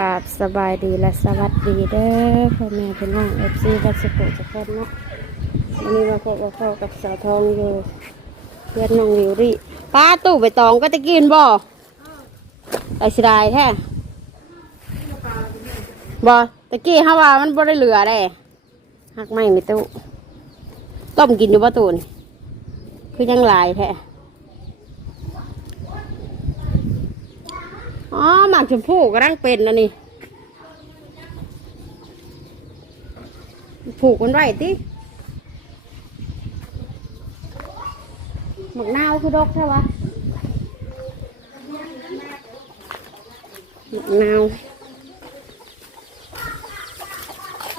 ครับสบายดีและสวัสดีเด้อพ่อแม่พี่น้องเอฟซีบัสกุทุกคนเนาะวันนี้มาพบกับพ่อกับสาวทองอยู่เพื่อนน้องวิวรี่ป้าตู้ใบตองก็จะกินบ่ไอสิได้แท้บ่ตะกี้ฮาว่ามันบ่ได้เหลือได้หักไม่มีตู้ต้มกินอยู่บ่ตูนคือยังหลายแท้ อ๋อหมากชมพู่ก็รังเป็นนะนี่ผูกมันไว้ติหมักนาวคือดกใช่ปะหมักนาว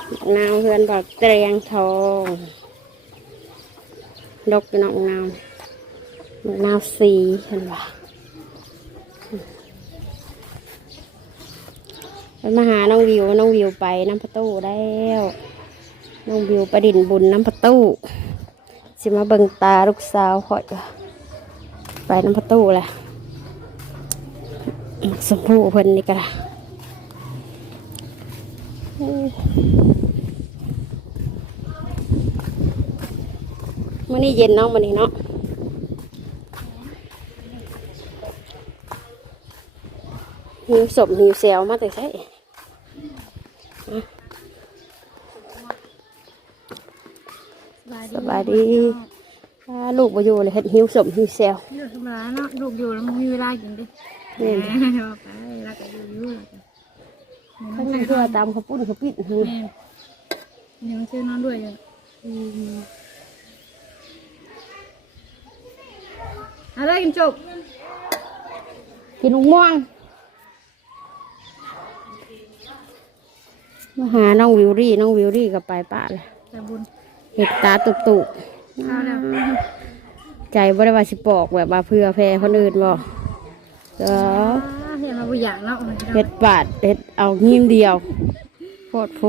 หมักนาวเพื่อนบอกเตรียงทองดกเป็นหมักนาวหมักนาวสีเห็นปะ มาหาน้องวิวน้องวิวไปน้ำประตูแล้วน้องวิวประดินบุญน้ำประตูสิมาเบิ่งตาลูกสาวข่อยว่ะไปน้ำประตูแหละสมพูเพิ่นนี่ก็ได้มื่อนี้เย็นเนาะมื่อนี้เนาะหิวศพหิวเซลมาแต่ใช่ สบาย ดีถ้าลูกมาอยู่เลยเฮ็ดหิวสมหิวแซวอยู่ธรรมดาเนาะลูกอยู่แล้วมันมีเวลากินดินี่แหมบอกไปแล้วก็อยู่อยู่ข้างในเพื่อตามเขาวปุ้นเขาวปิดหึแม่ยังชื่อนอนด้วยอยู่อะไรกินจบกินลูกม่วงมาหาน้องวิวรี่น้องวิวรี่กับไปป้าเลยแต่บุญ เห็ดตาตุกตุกข้าวแล้วใจบ่ได้ว่าสิปอกแบบว่าเพื่อแพ้คนอื่นบ่ก็เห็นมาบุญอย่างเนาะเห็ดปาดเห็ดเอายิ้มเดียวโคตรโพ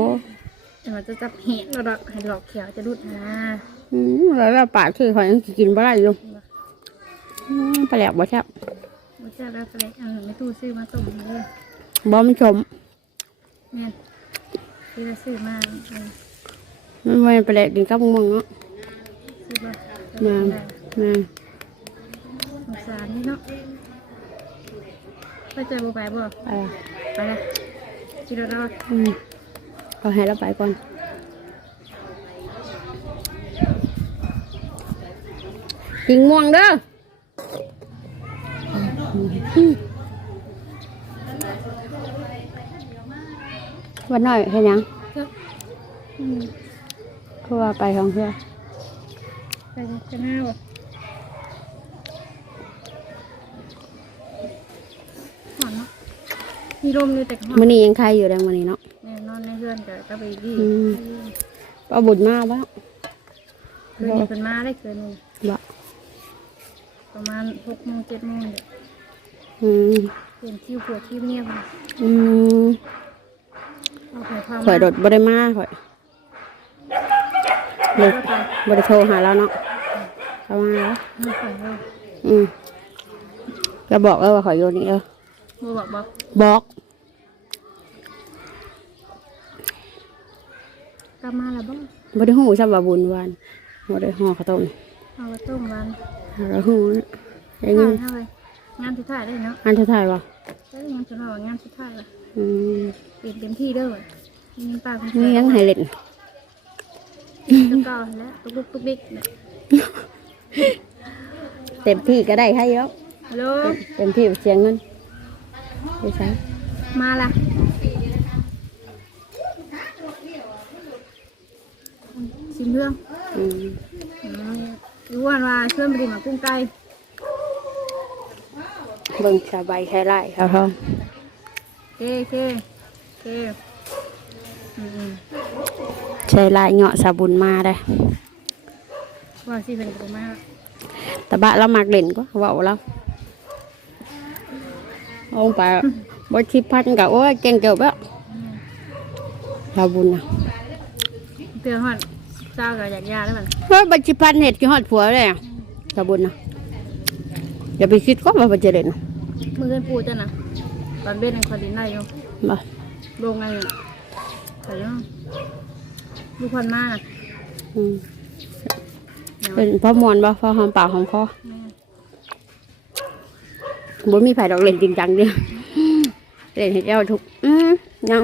แต่มันจะจับเห็ดเราดอกเห็ดหลอกเขียวจะรุดนะอืมแล้วเราปาดคือเขายังกินบ่ได้อยู่อืมไปแหลกบ่แซ่บมันจะแล้วอะไรอันไม่ตู้ซื้อมาต้มเลยบ่มันชมแม่ที่เราซื้อมา มันไม่ไปแหลกกินกับมึงเนาะซื้อมาแม่แม่สงสารนี่เนาะไปเจอบัวไปบ่ไปอะไปเลยกินรอดอืมเอาให้เราไปก่อนกินม่วงเด้ออืมวันหน่อยเห็นยังก็อืม คือว่าไปท่องเที่ยวไปจะหน้าบ่หอนเนาะมีลมเลยแต่ก็หอนมื้อนี้ยังใครอยู่เลยมื้อนี้เนาะแน่นอนในเพื่อนก็ก็ไปดีอืมป้าบุญมาบ้างคืนนี้เป็นมาได้คืนนึงบ่ประมาณหกโมงเจ็ดโมงเดี๋ยวอืมเปลี่ยนคิวปวดคิวเงียบเลยอืมเอาไปความข่อยรถบ่ได้มาข่อย เลยก็ไปบ่ได้โทรหาเราเนาะเอามาแล้วไม่ข่อยเลยอืมก็บอกเออว่าขอยอยู่นี่เออบอกบอกบอกกลับมาแล้วบ้างบ่ได้ฮู้ซ้ำว่าบุญวานบ่ได้ห่อข้าวต้มเอาไปต้มวันเราฮู้นะได้ยิถ่านยเท่าไหร่งานสุดท้ายได้เนาะอันสุดท้ายบ่ได้งานสุดท้ายงานสุดท้ายละอืมเต็มที่เด้อมีปลาคุณนี่ยังให้เล่น ตุ๊กตาแล้วตุ๊กตุ๊กตุ๊กบิ๊กเนี่ยเต็มที่ก็ได้ให้แล้วฮัลโหลเต็มที่เสียเงินไปใช้มาละสิมเรื่องอืมอืมรู้ว่าว่าเชื่อมไปดีมากุ้งไก่เบิ่งสบายใช้ไล่ครับพ่อเคเคเคอืม ใช้ไล่เหงาะสาบุญมาได้ว่าสิเป็นตัวมากแต่บะเรามักเล่นก็เว้าเราเอาไปบ่ชิพันกับโอ้ยเก่งเกิบแล้วสาบุญนะเตือนฮอดเจ้ากับอยากยาแล้วมันเฮ้ยบัชิพันเห็ดกี่ฮอดผัวเลยอะสาบุญนะอย่าไปคิดก็ว่ามันจะเล่นมือเงินปูจ้ะนะตอนเบ็ดยังคอยดินได้อยู่บ่ลงไงแต่ยัง ลูกพันมากอืมเป็นพ่อมวนบ่พ่อหอมปากหอมคอบ่มีไผดอกเล่นจริงจังเด้อเล่นให้เจ้าทุกอืมยัง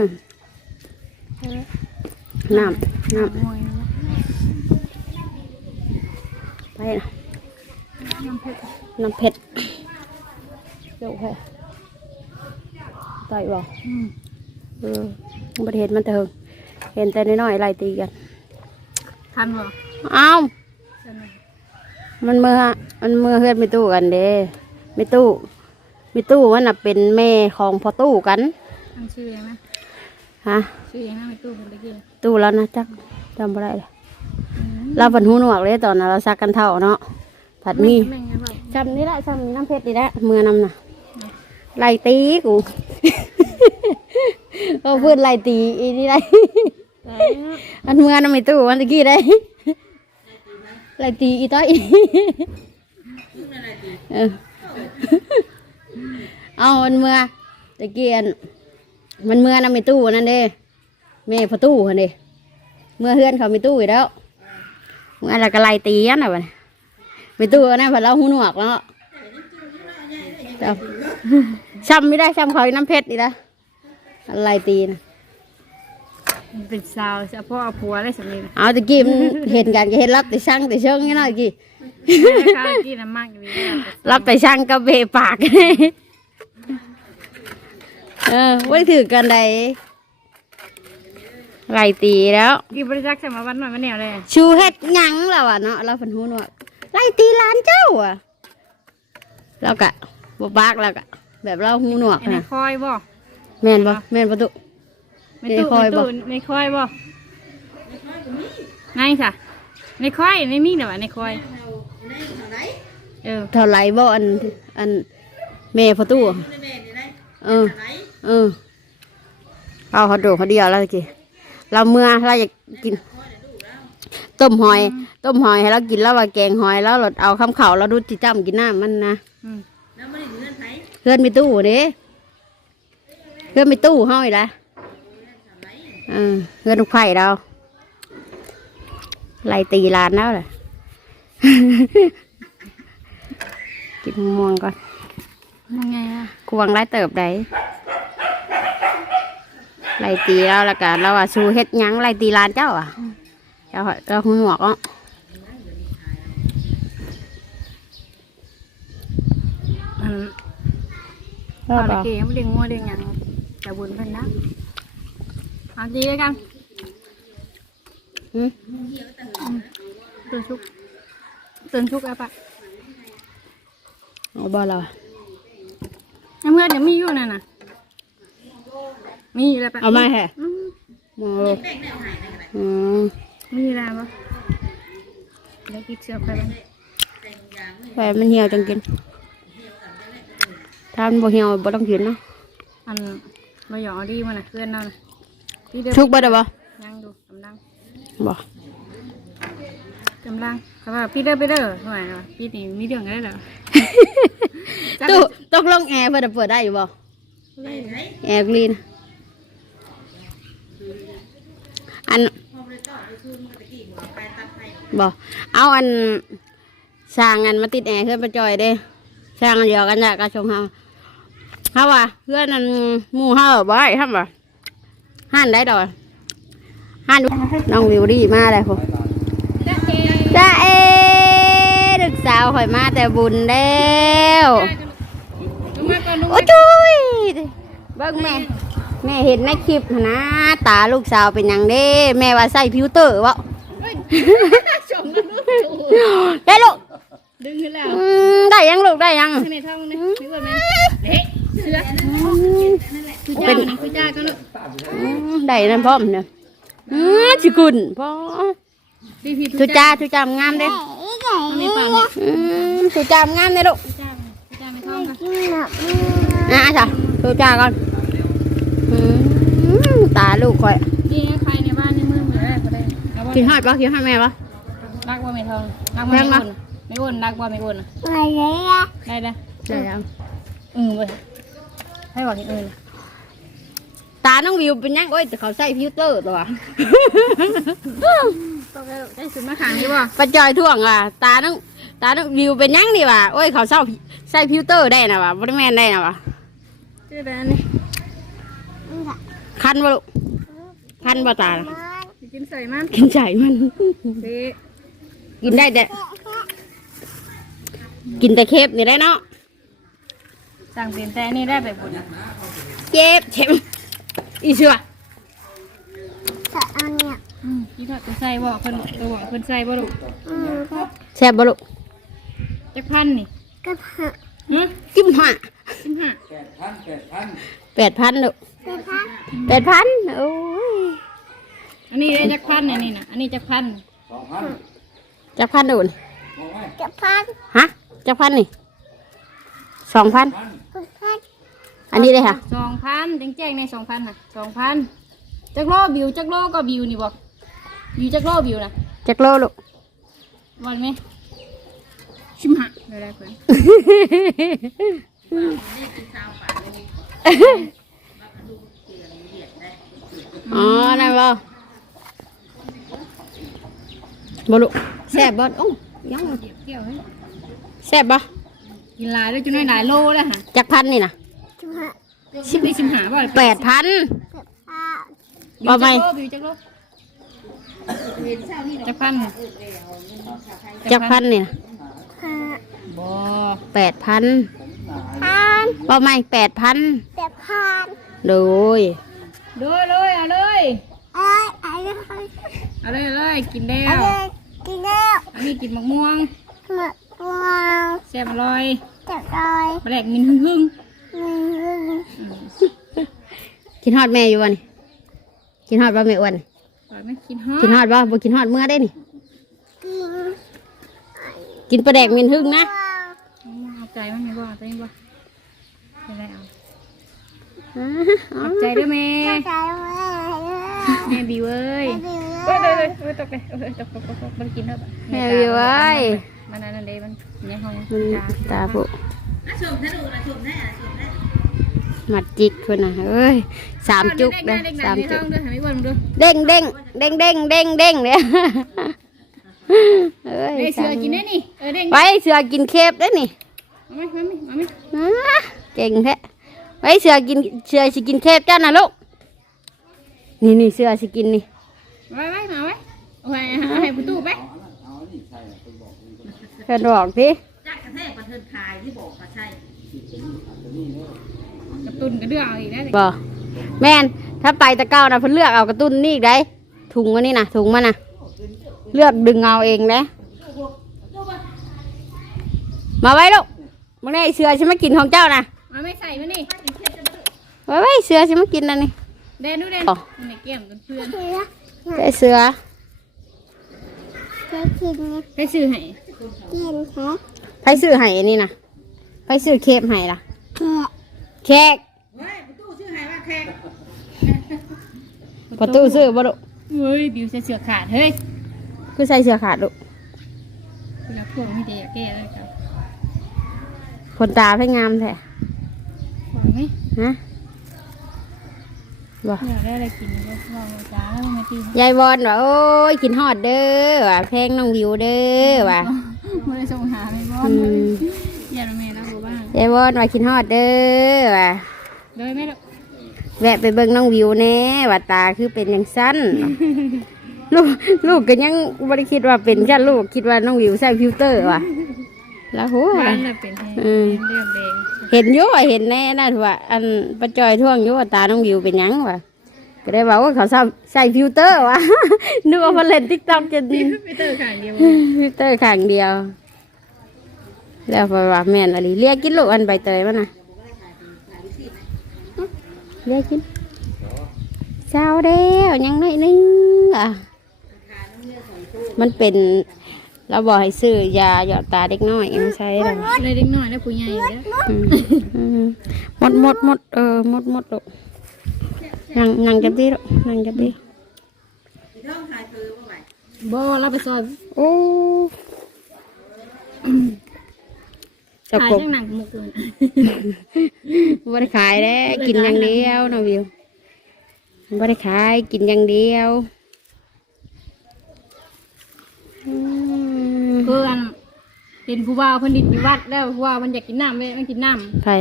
น้ำน้มวยนะำไปนะน้ำเพชรน้ำเพชรเจ้าไปต่อยบ่อืมเออประเทศมันเถิง เห็นแต่น้อยๆไล่ตีกันทันบ่เอ้าทันบ่มันเมื่อมันเมื่อเฮือนไม่ตู้กันเด้ไม่ตู้ไม่ตู้มันน่ะเป็นแม่ของพ่อตู้กันตั้งชื่อเองนะฮะชื่อเองนะไม่ตู้คนตะกี้ตู้แล้วนะจักจำบ่ได้เลยเราเป็นหูหนวกเลยตอนนั้นเราซักกันเท่าเนาะผัดหมีแม่งไงบ่จำนี่แหละจำน้ำเพชรนี่แหละมือนำน่ะไล่ตีกู ก็เพื่อนไล่ตีอีนี่ได้ อันเมื่อนำไม่ตู้วันตะกี้ได้ไล่ตีอีต้อยเออเอามันเมื่อตะกี้อันมันเมื่อนำไม่ตู้นั่นเด้แม่พอตู้คันเด้เมื่อเฮือนเขาไม่ตู้อยู่แล้วเมื่อไรก็ไล่ตีกันน่ะบันไม่ตู้อันนั่นพอเราหูหนวกแล้วช้ำไม่ได้ช้ำเขาอีน้ำเพชรอีกแล้วไล่ตีนะ มันเป็นสาวเฉพาะเอาผัวได้สำเร็จนะเอาตะกี้มัน เห็นกันก็เห็นรับแต่ช่างแต่เชิงนี่เนาะตะกี้ข้าวกี้น้ำมากอยู่นี่รับแต่ช่างก็เบะปาก เออไว้ถือกันใดไล่ตีแล้วกี่บริจาคสมาวันหน่อยมันแนวเลยชูเฮ็ดหยังแล้วอะเนาะเราเป็นหูหนวกไล่ตีร้านเจ้าอะแล้วกะบปากแล้วกะแบบเราหูหนวกอันนี้นะคอยบ่แม่นบ่แม่นประตู ไม่ตู้ไม่คอยไม่บ่ตู้ไม่คอยบ่ไงค่ะไม่คอยไม่มีเดี๋ยวในคอยเออเท่าไหรบ่อันอันแม่ประตูอะเออเออเอาเขาดูเขาเดียวแล้วตะกี้เราเมื่อเราอยากกิน ต้มหอย ต้มหอยให้เรากินแล้วว่าแกงหอยแล้วเราเอาคำเขาเราดูจิจ้ำกินน้ำมันนะอืมเพื่อนมีตู้เด้เพื่อนมีตู้เฮาอีกละ เออเพื่อนลูกไผ่เราไล่ตีลานแล้วเลยกินมะม่วงก่อนยังไงอะกวางไล่เติบได้ไล่ตีแล้วแล้วกันเราว่าชูเฮ็ดหยังไล่ตีลานเจ้าอะเจ้าเจ้าหูหนวกอะอืมชอบเอาตะป่ะกี้ยังไม่เลี้ยงงัวเลี้ยงหยังแต่บุญเพิ่นนะ เอาดีด้วยกันอืมตื่นชุกตื่นชุกแล้วปะเอาบ่เราอะน้ำเพื่อนยังมีอยู่นั่นน่ะ มีอยู่แล้วปะเอามาแฮะอืมมองลูกอืมมีแล้วปะเดี๋ยวกินเสือไปบ้างไปมันเหี่ยวจังกินถ้ามันบ่เหี่ยวบ่ต้องกินเนาะอันมาหยองเอาดีมาน่ะเพื่อนเราน่ะ พี่เดินชุกบ่ได้บ่นั่งดูกำลังบ่กำลังเขาว่าพี่เดินไปเด้อหน่อยว่ะพี่นี่มีเรื่องอะไรเหรอจักตู้ตกลงแอร์เพิ่นนะเปิดได้อยู่บ่แอร์กลีนอันบ่เอาอันสร้างอันมาติดแอร์เพื่อนประจอยเด้สร้างอันเดียวกันจ้ะกระชงเฮาเฮาว่าเพื่อนอันหมู่เฮาบ่ได้ทำบ่ ห้านได้ดอกห้านดูน้องวิวดี้มาเลยพอจ้าเอจ้าเอดึกสาวข่อยมาแต่บุญแล้วลูกมาก่อนลูกโอ้จุยเบิ่งแม่แม่เห็นในคลิปหั้นนะ ตาลูกสาวเป็นหยังเด้ แม่ว่าใส่พิวเตอร์วะชมนะลูกได้ลูกดึงขึ้นแล้วอืมได้ยังลูกได้ยังข้างในท้องนี่นึกว่าแม่เด็กเสือ เป็นคุจ้าก็ลูกอืมได้นั่นพร้อมเนี่ยอืมสิกุนพ่อพี่พี่ทุจ้าทุจ้ามงามเด้มันมีปากเนี่ยอืมทุจ้ามงามเด้ลูกจ้าจ้าไม่ท้องค่ะอะจ้ะทุจ้าก่อนอืมตาลูกข่อยนี่ใครในบ้านในเมืองเหมือนอะไรก็ได้กินฮอดปะกินฮอดแม่ปะรักว่าไม่ท้องรักว่าไม่อ้วนไม่อ้วนรักว่าไม่อ้วนได้ได้ได้ยังอืมเว้ยให้บอกเห็นเอ้ย ตาน้องวิวเป็นยังโอ้ยแต่เขาใส่ฟิลเตอร์ตัวต้องได้สุดมาขางดีบ่ประจอยท่วงอะตาน้องตาน้องวิวเป็นยังนี่วะโอ้ยเขาเศร้าใส่ฟิลเตอร์ได้นะวะบริแมนได้นะวะชื่ออะไรนี่คันบ่ลูกคันบ่ตาน่ะสิกินใส่มันกินใจมันเด้กินได้แต่กินแต่เคฟนี่ได้เนาะสั่งเป็นแต่นี่ได้ไปบุญเจ็บเจ็บ อีเชื่ออืมพี่ทอดจะใส่บ่เพิ่นตัวบอกเพิ่นใส่บ่ลูกแซ่บบ่ลูกจักพันนี่ฮะจิ้มหัวสิบห้าแปดพันลูกแปดพันโอ้ยอันนี้ได้จักพันเนี่ยนี่นะอันนี้จักพันจักพันดูนฮะจักพันนี่สองพัน อันนี้เลยค่ะสองพันแจ้งๆในสองพันน่ะสองพันจักโลบิวจักโลก็บิวนี่บ่บิวจักโลบิวนะจักโลลูกวันไหมชิมหะได้ได้เพิ่นอ๋อนั่นบ่บ่ลูกแซ่บบ่โอ้ยังเกี่ยวให้แซ่บบ่กินหลายด้วยจนได้หลายโลแล้วฮะจักพันนี่นะ ชิมไปชิมหาบ่แปดพันบิบ่วไหมจักโลบิวจักโลจักพันจักพันนี่นะบ่แปดพันบ่ไม่แปดพันโดยเลยเลยเอาเลยเอาเลยเอาเลยกินแล้วอันนี้กินมะม่วงแซ่บอร่อยแปลกมินหึ่งหึ่ง กินฮอดแม่อยู่วะนี่กินฮอดบ่แม่อ้วนนี่อร่อยไหมกินฮอกินฮอดบ่บ่กินฮอดเมื่อได้นี่ กินปลาแดกมินหึ่งนะเอาใจมั้งไงบ่เอาใจมั้งบ่เป็นไรเอาอ่าเอาใจด้วยแม่แม่บิวเอ้ยเอ้ยเอ้ยเอ้ยเอ้ยตกเลยเอ้ยตกตกตกตกมันกินเถอะแม่วิวเอ้ยมันนั่นเลยมันในห้องมันตาตาบุมั ดจิกคนน่ะเอ้ยสามจุกเลยสามจุกด้วยให้ไม่อ้วนมึงดูเด้งเด้งเด้งเด้งเด้งเด้งเนี่ยเอ้ยเด้เสือกินได้นี่เออเด้งไว้เสือกินเคฟได้นี่เอาไหมเอาไหมเอาไหมอ่าเก่งแท้ไว้เสือกินเสือสิกินเคฟจ้านะลูกนี่นี่เสือสิกินนี่ไว้ไว้มาไว้เอาไว้เอาให้ประตูไปเพิ่นบอกสิกระตุ้นก ระเดื่องเอาอีกได้เลยบ่แม่นถ้าไปตะเก้านะเพิ่นเลือกเอากระตุ้นนี่อีกได้ถุงอันนี้นะถุงมันนะเลือกดึงเอาเองนะมาไว้ลูกมึงได้เสือใช่ไหมกินของเจ้านะเอาไม่ใส่มานี่ไว้ไว้เสือใช่ไหมกินนั่นนี่เดนดูเดนอ๋อในเกี่ยมกันเพื่อนได้เสือได้ซื้อให้ไผซื้อให้อันนี้นะไผซื้อเคฟให้ล่ะ แขกประตูซื้อบ่ลูกเฮ้ยบิวใส่เสือขาดเฮ้ยคือใส่เสือขาดลูกเวลาพวกไม่ได้อยากแก้เลยครับคนตาเพ่งามแท้หวังไหมฮะบ่อยากได้อะไรกินก็ลองจ้าแล้วมาตียายบอลว่าโอ้ยกินฮอดเด้อว่าเพลงน้องวิวเด้อว่าไม่ได้ส่งหาไม่บออืลมอย่าละแม่นะบัวบ้าง ยายบอลว่ากินฮอดเด้อว่าเลยไม่หรอกแวะไปเบิ่งน้องวิวแน่ว่าตาคือเป็นอย่างสั้น ลูกลูกก็ยังบ่ได้คิดว่าเป็นแค่ลูกคิดว่าน้องวิวใส่ฟิลเตอร์ว่ะแล้วโหบ้านน่ะเป็นให้อืมเรื่องแดงเห็นอยู่ว่าเห็นแน่นะว่าอันประจอยท่วงอยู่ว่าตาน้องวิวเป็นหยังว่ะก็ได้บอกว่าเขาใส่ใส่ฟิลเตอร์ว่ะ นึกว่ามาเล่น TikTok จะดีไม่เตอร์ขางเดียว ฟิลเตอร์ข้างเดียว แล้วพอว่าแม่นอะไรเรียกกินลูกอันใบเตยมันนะเรียกกินเช้าแล้วยังน้อยนึงอะมันเป็นเราบอกให้ซื้อยาหยอดตาเด็กน้อยไม่ใช่หรอกเลยเด็กน้อยแล้วผู้ใหญ่แล้วอืมอืมหมดหมดหมดเออหมดหมดลูกนั่งนั่งจับดีลูกนั่งจับดีบ่เราไปซอยโอ้ สะขายกบจังหนังมุกเลยบ่ได้ขายเด้กินอย่างเดียวน้องวิวบ่ได้ขายกินอย่างเดียวอืมเพื่อนเห็นผู้บ่าวเพิ่นดิดอยู่วัดแล้วผู้บ่าวมันอยากกินน้ำเว้ยมันกินน้ใคร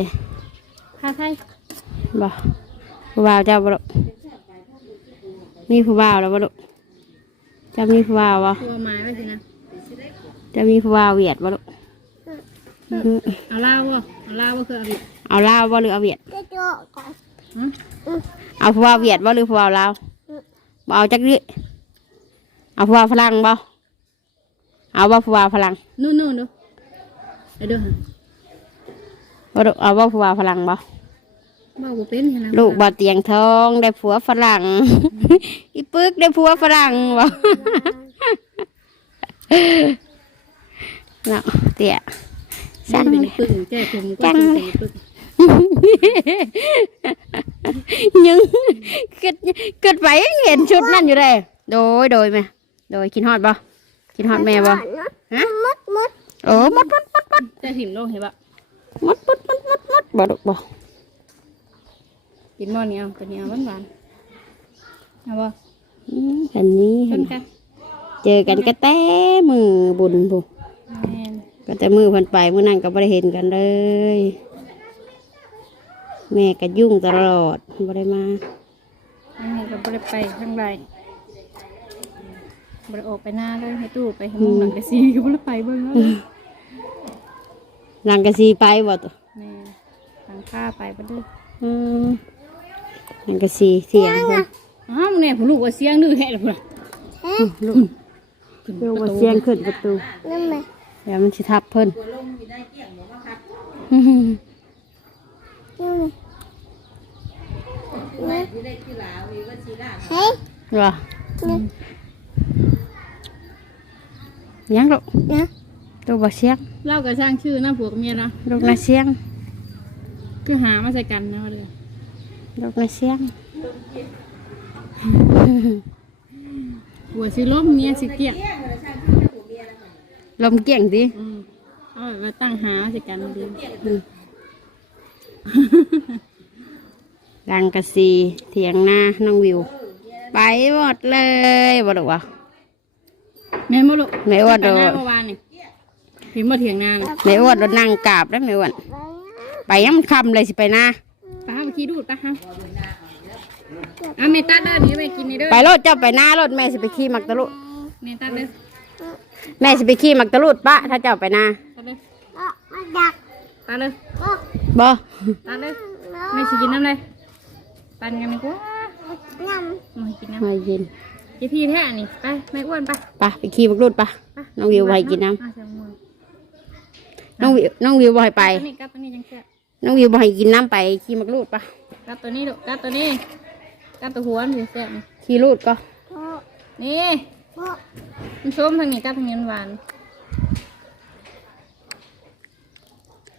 ำข้าไทยบ่ผู้บ่าวเจ้าบ่ลูกมีผู้บ่าวแล้วบ่ลูกเจะมีผู้บ่าวบ่ ตัวไม้ไว้สินะเจะมีผู้บ่าวเวียดบ่ลูกอืม เอาเหล้าบ่เอาเหล้าบ่คือเอาดิเอาลาวบ่หรือเอาเวียดฮะเอาผู้บ่าวเวียดบ่หรือผู้บ่าวลาวบ่เอาจักดิเอาผู้บ่าวฝรั่งบ่เอาบ่ผู้บ่าวฝรั่งนู่นนู่นดูไปดูฮะบ่ลูกเอาบ่ผู้บ่าวฝรั่งบ่บ่าวบ่เป็นใช่ไหมลูกบ่เตียงทองได้ผัวฝรั่งอีปึกได้ผัวฝรั่งบ่เนาะเตี้ย สั่สั่งงเป็นเลยปึ้งแจ้ผมก็จังซื้อเลเป็ยนปึ้งยังเกิดเกิดไปเห็นชุดนั่นอยู่เลยโดยโดยแม่โดยคิดฮอดบ่คิดฮอดแม่บ่ฮะมดมดโอ้มดมดมดมดแจ้ถิ่มลงเห็นปะมดมดมดมดมดบ่ลูกบ่กินหม้อนี้เอาตัวนี้เอาหวานๆเอาบ่อืมอันนี้ชนกันเจอกันก็แต่มือบุญผู้แม่น ก็แต่มือเพันไปมือนั่นก็ไม่ได้เห็นกันเลย แม่ก็ยุ่งตลอดไม่ได้มาอันนี้ก็บ่ได้ไปข้างใดบ่ได้ออกไปหน้าเลยให้ตู้ไปให้มุงหลังกะซีก็บ่ได้ไปเบิ่งแล้วเลยหลังกะซีไปบ่ตัวแม่ทางข้าไปบ่ได้อืมหลังกะซีเสียงเพิ่นอ้าวมึงเนี่ยผู้ลูกว่าเสียงดื้อแท้เลยพุ่นน่ะลูกลูกว่าเสียงขึ้นประตู เดี๋ยวมันสิทับเพิ่นว่ายังลูกลูกว่าเสียงเล่ากับช่างชื่อนะผัวกับเมียนะลูกน่ะเสียงคือหามาใส่กันนะว่าเลยลูกน่ะเสียงผัวสิล้มเมียสิเกลียด ลมเกี่ยงดิอืมเอาแบบมาตั้งหามาใส่กันมาดีรังกะซีเถียงหน้าน้องวิว ไปหมดเลยบ่ดอกวะแม่นบ่ลูกแม่อ้วนไปโดหน้านเมื่อวานนี่เห็นบ่เถียงนาน่ะแม่อ้วนโดนนั่งกราบแล้วแม่อ้วนไปยังมันคำเลยสิไปหน้าไปหามาขี้ดูดปะฮะอะแม่ตัดเด้อนี่แม่กินนี่เด้อไปรถเจ้าไปหน้ารถแม่สิไปขี่มักตะลุแม่ตัดเด้อ แม่สิไปขี่มักตะลุดปะถ้าเจ้าไปหน้าตัดเด้อตัดเด้อบ่ตัดเด้อแม่สิกินน้ำเลยปันกันดีกว่ามาให้กินน้ำไม่ยินยี่พี่แท้นี่ไปแม่อ้วนไปปะไปขี่มักรุดปะไปน้องวิวไปกินน้อะเสียงมือำน้องวิวน้องวิวบ่ให้ไปตัวนี้กัดตัวนี้จังแค่น้องวิวบ่ให้กินน้ำไปขี่มักรุดปะกัดตัวนี้ลูกกัดตัวนี้กัดตัวหัวมันสิแซ่บนี่ขี่รูดก็นี่ มันชมทางนี้กัดทางนี้มันหวาน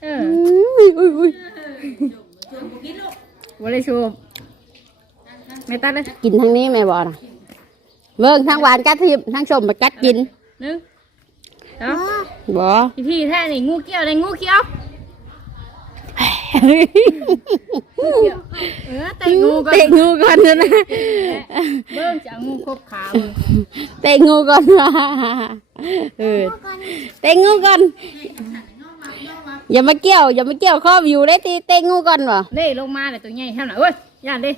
เอออุ้ยอุ้ยอุ้ยวันเลยชมไม่ตัดเลยกินทางนี้แม่บอกนะเบิ่งทางหวานกัดทิพย์ทางชมมากัดกินหนึ่งสองบ่พี่พี่แท้นี่งูเกี้ยวเลยงูเกี้ยว เออเตะงูก่อนเตะงูก่อนนะนะเบิ้งจะเอางูครบขาเบิ้งเตะงูก่อนนะเออเตะงูก่อนอย่ามาเกี่ยวอย่ามาเกี่ยวข้อวิวได้ตีเตะงูก่อนวะเล่ลงมาเลยตัวใหญ่เท่าไหร่เว้ยย่านดิ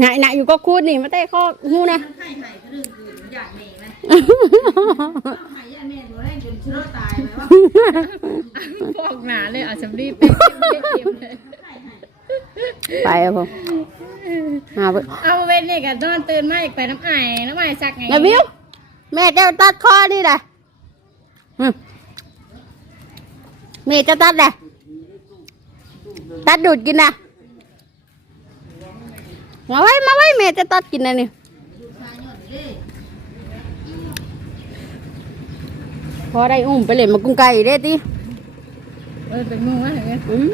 หนะหนะอยู่ก็คูดนี่มาเตะข้องูนะพอ กหนาเลยเอาสำลีเป็นเต็มเลยไปเอาผมหาไปเอาเว้นนี่กันนอนตื่นมาอีกไปน้ำไอ้น้ำไอ้ซักไงนาวิวแม่จะตัดข้อนี่แหละอืมแม่จะตัดแหละตัดดูดกินนะมาไว้มาไว้แม่จะตัดกินนะนี่ พอได้อุ้มไปเลยมากุ้งไก่ได้ติเออเป็นงูวะเห็นไหมอืม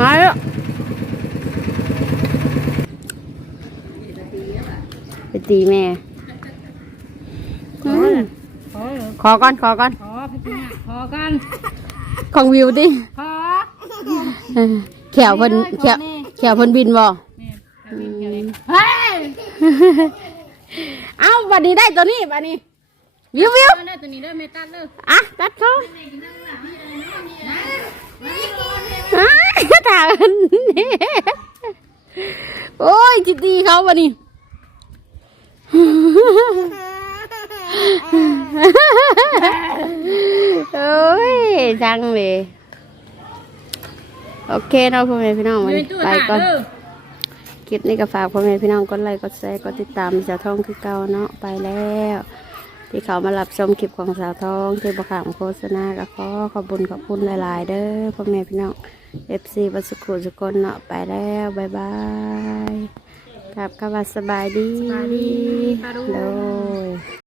มาแล้วตีแม่อืมขอเหรอขอก่อน ขอก่อน ขอพี่เนี่ยขอกันของวิวดิ ขอเออ แขวเพิ่นแขวแขวเพิ่นบินบ่นี่เอาบินเดี๋ยวนี้เฮ้ยเอ้าบัดนี้ได้ตัวนี้บัดนี้วิววิวเอาได้ตัวนี้ด้วยเมตัสเลยอะตัดเขาอะถามมันโอ้ยจิตดีเขาบัดนี้โอ้ยจังเลย โอเคเนาะพ่อแม่พี่น้องอวันยู่ในนี้ตู้ไปถ่านก่อนเด้อคลิปนี้ก็ฝากพ่อแม่พี่น้องกดไลค์กดแชร์กดติดตามสาวทองคือเก่าเนาะไปแล้ว ที่เขามารับชมคลิปของสาวทองที่ประขามโฆษณาก็ขอขอบคุญขอบคุณหลาย ๆ เด้อพ่อแม่พี่น้องเอฟซีบัสกุสุกลเนาะไปแล้วบายบายกลับกลับมาสบายดีสบายดีค่ะลูกโดย